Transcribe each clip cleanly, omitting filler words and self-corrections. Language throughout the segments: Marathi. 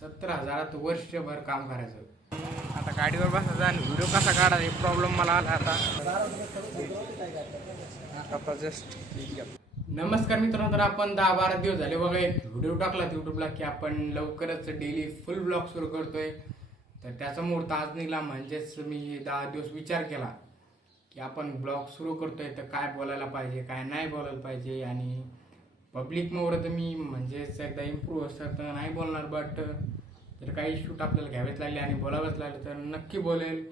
70,000 वर्षभर काम करायचं. आता गाडीवर बसायचं आणि व्हिडिओ कसा काढायचा प्रॉब्लेम मला आला आता जस्ट. नमस्कार मित्रांनो, तर आपण 10-12 दिवस झाले बघा एक व्हिडिओ टाकला युट्यूबला की आपण लवकरच डेली फुल ब्लॉग सुरू करतोय. तर त्याचा मुहूर्त आज निघाला. म्हणजेच मी 10 दिवस विचार केला की आपण ब्लॉग सुरू करतोय तर काय बोलायला पाहिजे, काय नाही बोलायला पाहिजे. आणि पब्लिक मोर तर मी म्हणजेच एकदा इम्प्रूव्ह असतात तर नाही बोलणार, बट जर काही शूट आपल्याला घ्यावेच लागले आणि बोलावंच लागले तर नक्की बोलेल.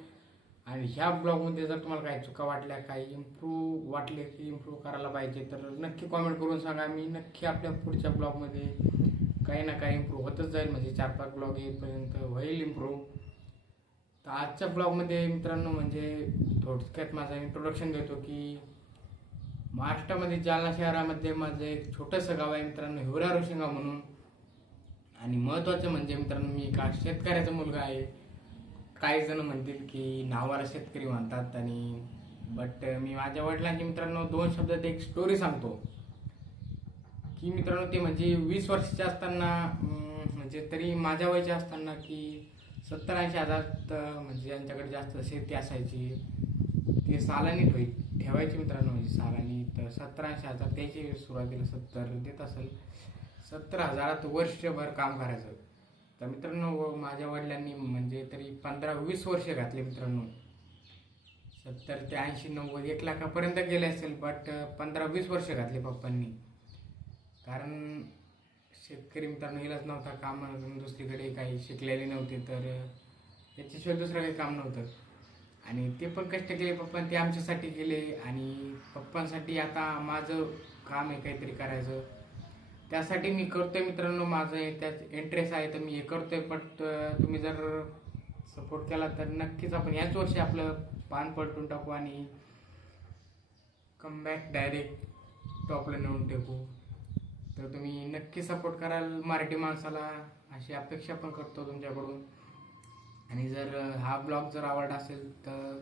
आणि ह्या ब्लॉगमध्ये जर तुम्हाला काही चुका वाटल्या, काही इम्प्रूव्ह वाटले की इम्प्रूव्ह करायला पाहिजे तर नक्की कॉमेंट करून सांगा. मी नक्की आपल्या पुढच्या ब्लॉगमध्ये काही ना काही इम्प्रूव्ह होतच जाईल. म्हणजे 4-5 ब्लॉग येईपर्यंत होईल इम्प्रूव्ह. तर आजच्या ब्लॉगमध्ये मित्रांनो म्हणजे थोडक्यात माझं इंट्रोडक्शन देतो की महाराष्ट्रामध्ये जालना शहरामध्ये माझं एक छोटंसं गाव आहे मित्रांनो, हिवरा रोशिंगाव म्हणून. आणि महत्त्वाचं म्हणजे मित्रांनो मी एका शेतकऱ्याचा मुलगा आहे. काही जण म्हणतील की नावाला शेतकरी म्हणतात आणि बट मी माझ्या वडिलांची मित्रांनो 2 शब्दात एक स्टोरी सांगतो की मित्रांनो ते म्हणजे 20 वर्षाचे असताना म्हणजे तरी माझ्या वयाचे असताना की 70-80 हजार म्हणजे ज्यांच्याकडे जास्त शेती असायची ते सालानी ठेवायचे मित्रांनो. म्हणजे सालानी तर 70-80 हजार द्यायचे. सुरुवातीला 70 देत असेल. 70,000 वर्षभर काम करायचं. तर मित्रांनो माझ्या वडिलांनी म्हणजे तरी 15-20 वर्ष घातले मित्रांनो. 70 ते 80, 90, 1 लाखापर्यंत गेले असेल, बट 15-20 वर्ष घातले पप्पांनी. कारण शेतकरी मित्रांनो इलाज नव्हता, काम दुसरीकडे काही शिकलेले नव्हते, तर त्याच्याशिवाय दुसरं काही काम नव्हतं. आणि ते पण कष्ट केले पप्पांनी, ते आमच्यासाठी केले. आणि पप्पांसाठी आता माझं काम आहे काहीतरी करायचं, त्यासाठी मी करतोय मित्रांनो. माझं त्यात इंटरेस्ट आहे तर मी हे करतोय. बट तुम्ही जर सपोर्ट केला तर नक्कीच आपण याच वर्षी आपलं पान पलटून टाकू आणि कमबॅक डायरेक्ट टॉपला नेऊन टाकू. तर तुम्ही नक्की सपोर्ट कराल मराठी माणसाला, अशी अपेक्षा पण करतो तुमच्याकडून. आणि जर हा ब्लॉग जर आवडला असेल तर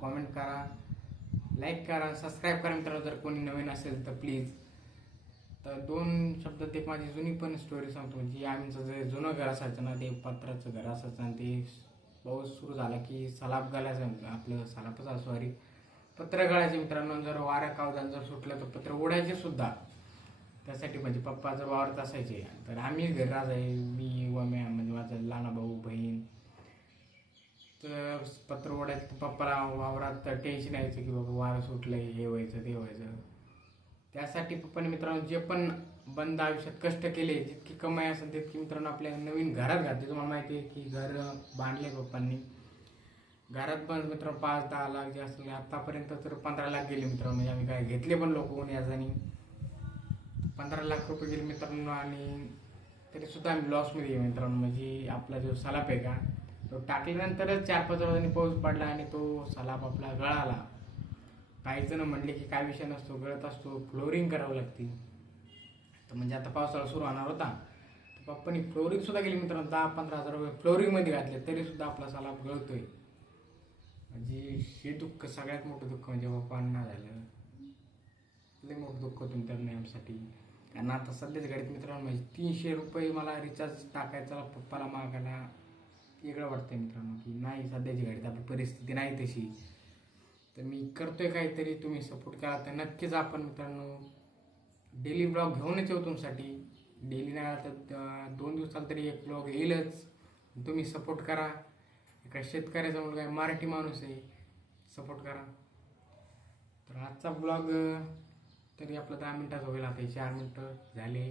कॉमेंट करा, लाईक करा, सबस्क्राईब करा मित्रांनो जर कोणी नवीन असेल तर प्लीज. तर 2 शब्दात एक माझी जुनी पण स्टोरी सांगतो. म्हणजे आमचं जे जुनं घर असायचं ना, ते पत्राचं घर असायचं आणि ते पाऊस सुरू झाला की सलाप घालायचं, आपलं सलापच पत्र गळायचे मित्रांनो. जर वाऱ्या कावदान जर सुटलं तर पत्र उडायचे सुद्धा. त्यासाठी म्हणजे पप्पाचं वावरत असायचे. तर आम्ही घर राहायचे, मी व म्हणजे माझा लहान भाऊ बहीण. तर पत्र ओढायचं तर पप्पाला वावरात टेन्शन यायचं की बाबा वारं सुटलंय, हे व्हायचं ते व्हायचं. त्यासाठी पप्पाने मित्रांनो जे पण बंद आयुष्यात कष्ट केले, जितकी कमाई असेल तितकी मित्रांनो आपल्या नवीन घरात घातली. तुम्हाला माहिती आहे की घर बांधले पप्पांनी. घरात पण मित्रांनो 5-10 लाख जे असले, आतापर्यंत तर 15 लाख गेले मित्रांनो. म्हणजे आम्ही काय घेतले पण लोक कोणी याजानी 15 लाख रुपये गेले मित्रांनो. आणि तरी सुद्धा आम्ही लॉसमध्ये आहे मित्रांनो. म्हणजे आपला जो सलाप आहे का तो टाकल्यानंतरच 4-5 रोजांनी पाऊस पडला आणि तो सलाप आपला गळाला. काही जण म्हणले की काय विषय नसतो, गळत असतो, फ्लोरिंग करावं लागते. तर म्हणजे आता पावसाळा सुरू होणार होता तर पप्पांनी फ्लोरिंग सुद्धा केली मित्रांनो. 10-15 हजार रुपये फ्लोरिंगमध्ये घातले तरी सुद्धा आपला सलाप गळतोय. म्हणजे हे दुःख सगळ्यात मोठं दुःख म्हणजे पप्पांना झालं. लई मोठं दुःख होतं मित्रांनो आमच्यासाठी. कारण आता सध्याच घडीत मित्रांनो म्हणजे 300 रुपये मला रिचार्ज टाकायचा पप्पाला मागायला वेगळं वाटतंय मित्रांनो. की नाही सध्याची घडीत आपली परिस्थिती नाही तशी. तर मी करतोय काहीतरी, तुम्ही सपोर्ट करा तर नक्कीच आपण मित्रांनो डेली ब्लॉग घेऊनच येऊ तुमच्यासाठी. डेली नाही आला तर 2 दिवसाला तरी एक ब्लॉग येईलच. तुम्ही सपोर्ट करा. एका शेतकऱ्याचा मुलगा आहे, मराठी माणूस आहे, सपोर्ट करा. तर आजचा ब्लॉग तरी आपला 10 मिनिटाचा होईल. आता 4 मिनिटं झाले.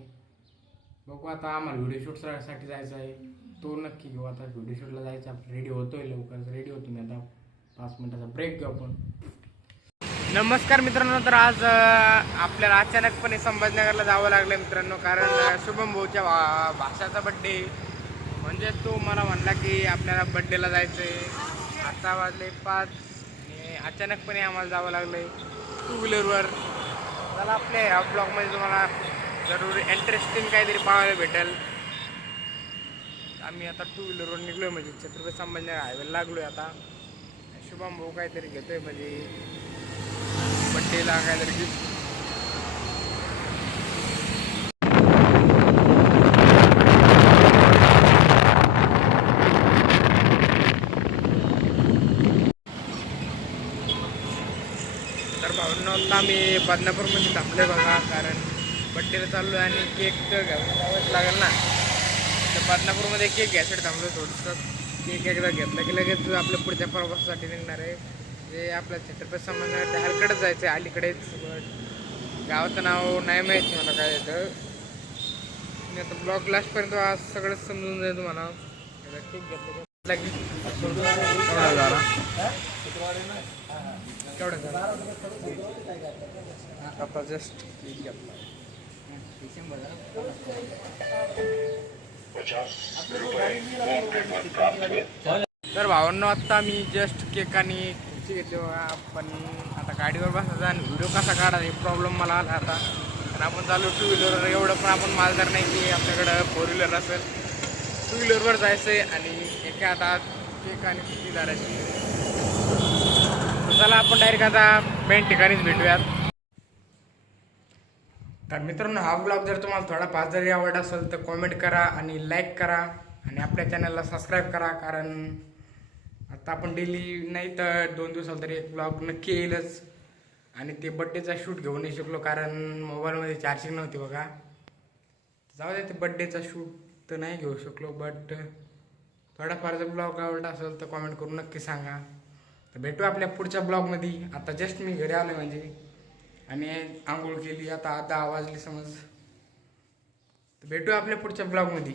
बघू आता आम्हाला व्हिडिओ शूटसाठी जायचं आहे, तो नक्की घेऊ. आता व्हिडिओ शूटला जायचं, आपलं रेडी होतोय, लवकरच रेडी होतो मी. आता 5 मिनिटाचा ब्रेक घेऊ आपण. नमस्कार मित्रांनो, तर आज आपल्याला अचानकपणे संभाजीनगरला जावं लागलं मित्रांनो. कारण शुभम भाऊच्या भाषाचा बड्डे. म्हणजेच तो मला म्हणला की आपल्याला बड्डेला जायचं आहे. आता वाजले 5 आणि अचानकपणे आम्हाला जावं लागलं आहे 2 व्हीलरवर. त्याला आपल्या ह्या ब्लॉगमध्ये तुम्हाला जरूर इंटरेस्टिंग काहीतरी पाहायला भेटेल. आम्ही आता 2 व्हीलरवर निघलो आहे म्हणजे छत्रपती संभाजीनगर हायवेला लागलो आहे आता. शुभम भाऊ काहीतरी घेतोय म्हणजे बड्डेला काहीतरी गिफ्ट. आम्ही बदनापूरमध्ये थांबलोय बघा, कारण बड्डेला चाललो आहे आणि केक तर घ्यावं जावंच लागेल ना. तर बदनापूरमध्ये केक घ्यायसाठी थांबलो थोडंसं. केक एकदा घेतलं की लगेच आपल्या पुढच्या प्रवासासाठी निघणार आहे. जे आपल्या छत्रपती संभाजीनगर हलकडेच जायचं आहे, अलीकडेच. बट गावाचं नाव नाही माहीत मला काय येतं. मी आता ब्लॉग लास्टपर्यंत आज सगळंच समजून जाईल तुम्हाला. केक घेतलं केवढा झाला, केवढा झाला आता जस्ट केक घेतला. तर भावांनो, आत्ता मी जस्ट केक आणि खुर्ची घेतली बघा. पण आता गाडीवर बसायचा आणि व्हिडिओ कसा काढा हे प्रॉब्लेम मला आला आता. कारण आपण चालू टू व्हीलर, एवढं पण आपण मालदार नाही की आपल्याकडं फोर व्हीलर असेल. टू व्हीलरवर जायचं आहे आणि एका हातात केक आणि खुर्ची धरायची. चला आपण डायरेक्ट आता मेन ठिकाणीच भेटूयात. तर मित्रांनो, हा ब्लॉग जर तुम्हाला थोडाफार जरी आवडला असेल तर कॉमेंट करा आणि लाईक करा आणि आपल्या चॅनलला सबस्क्राईब करा. कारण आता आपण डेली नाही तर 2 दिवसाला तरी एक ब्लॉग नक्की येईलच. आणि ते बड्डेचा शूट घेऊन नाही शकलो कारण मोबाईलमध्ये चार्जिंग नव्हती बघा. जाऊ दे, ते बड्डेचा शूट तर नाही घेऊ शकलो. बट थोडाफार जर ब्लॉग आवडला असेल तर कॉमेंट करून नक्की सांगा. तर भेटू आपल्या पुढच्या ब्लॉगमध्ये. आता जस्ट मी घरी आलो म्हणजे, आणि आंघोळ केली, आता 10 वाजली समज. तर भेटू आपल्या पुढच्या ब्लॉगमध्ये.